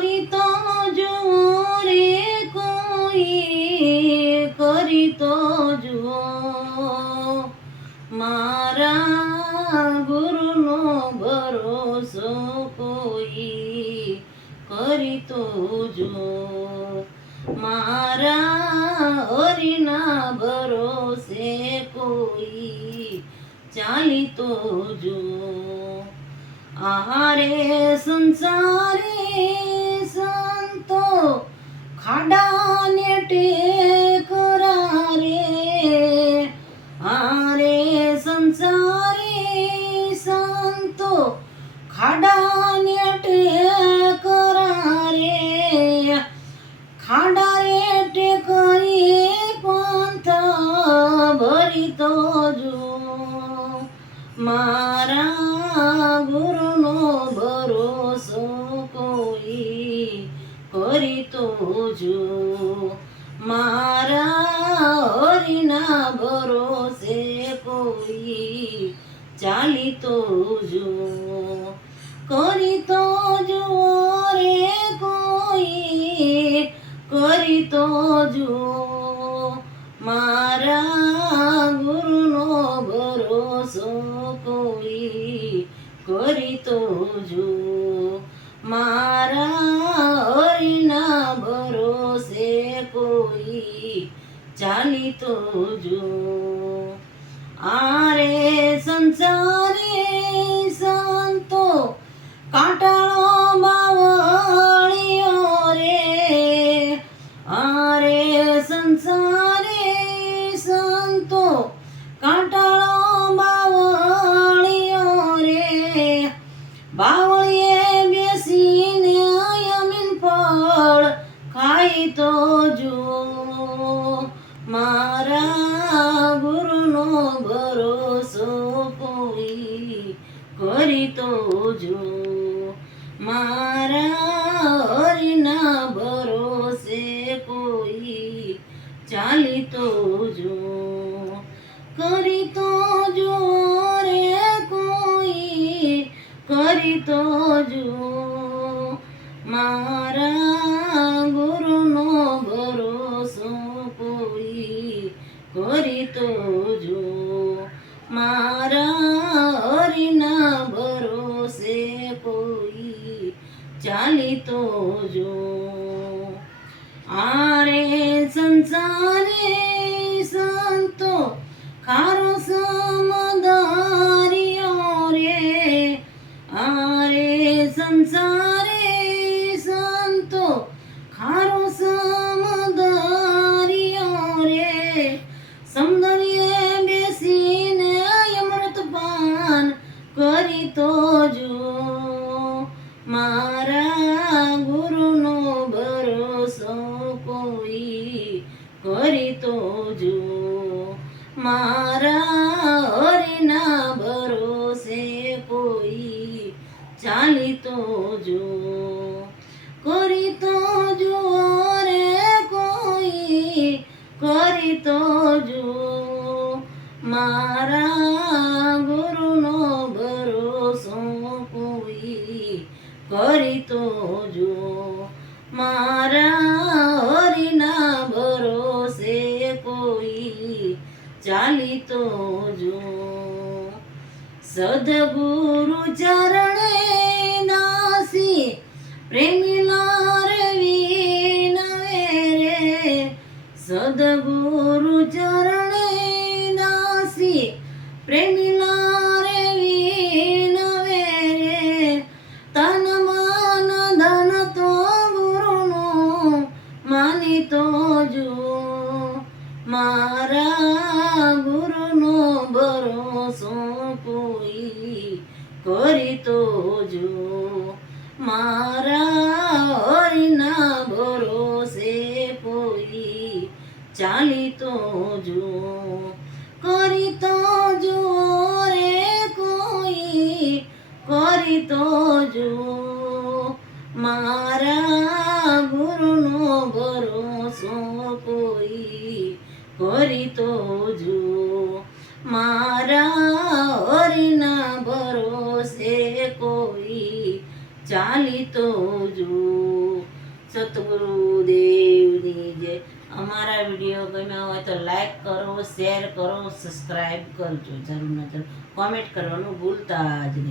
કરી તો જુઓ રે કોઈ, કરી તો જુઓ મારા ગુરુનો ભરોસો કોઈ, કરી તો જુઓ મારા હરિના ભરોસે કોઈ, ચાલી તો જુઓ આહારે સંસારે સંતો ખાડાને ટેકરા રે, આરે સંસારે સંતો ખાડાને ટેકરા રે, ખાડા એટે કરી પંથ ભરી તો જુઓ મારા ગુરુનો ભરોસો કોઈ, કરી તો જુઓ મારા હરિના ભરોસે કોઈ, ચાલી તો જુઓ કરી તો જુઓ રે કોઈ, કરી તો જુઓ મારા ગુરુનો ભરોસો કોઈ, કરી તો જુઓ મારા હરિના ભરોસે કોઈ, ચાલી તો જુઓ આરે સંસારે સંતો કાંટાળો બાવળિયો રે, આરે સંસારે સંતો કાંટાળો બાવળિયો રે, બાવળીએ બેસીને યમીન ફળ ખાઈ તો જુઓ મારા ગુરુનો ભરોસો કોઈ, કરી તો જુઓ મારા હરિના ભરોસે કોઈ, ચાલી તો જુઓ કરી તો જુઓ રે કોઈ, કરી તો જુઓ મારા ગુરુનો ભરોસો કોઈ, કરી તો જુઓ મારા હરિના ભરોસે કોઈ, ચાલી તો જુઓ આરે સંસારે સંતો ખારો સમદારિયો રે, આરે સંસારે સંતો ખારો સમદારિયો રે, સમદરિયે બેસીને અમૃત પાન કરી તો જુઓ મારા ગુરુનો ભરોસો કોઈ, કરી તો જુઓ મારા હરિના ભરોસે કોઈ, ચાલી તો જુઓ કરી તો જુઓ રે કોઈ, કરી તો જુઓ મારા ગુરુનો ભરોસો કોઈ, કરી તો જુઓ મારા હરિના ભરોસે કોઈ, ચાલી તો જુઓ સદગુરુ ચરણે દાસી પ્રેમી લારવી નવે રે, સદગુરુ ચરણે દાસી પ્રેમી લારવી નવે રે, તન મન ધન તો ગુરુનું માની તો જુઓ મારા ગુરુનો ભરોસો કોઈ, કરી તો જુઓ મારા હરિના ભરોસે કોઈ, ચાલી તો જુઓ કરી તો જુઓ રે કોઈ, કરી તો જુઓ મારા ગુરુનો ભરોસો કોઈ, કરી તો જુઓ મારા હરિના ભરોસે કોઈ, ચાલી તો જુઓ સતગુરુદેવની જય. અમારા વિડીયો ગમ્યા હોય તો લાઈક કરો, શેર કરો, સબસ્ક્રાઈબ કરજો જરૂર ન જરૂર. કોમેન્ટ કરવાનું ભૂલતા જ નહીં.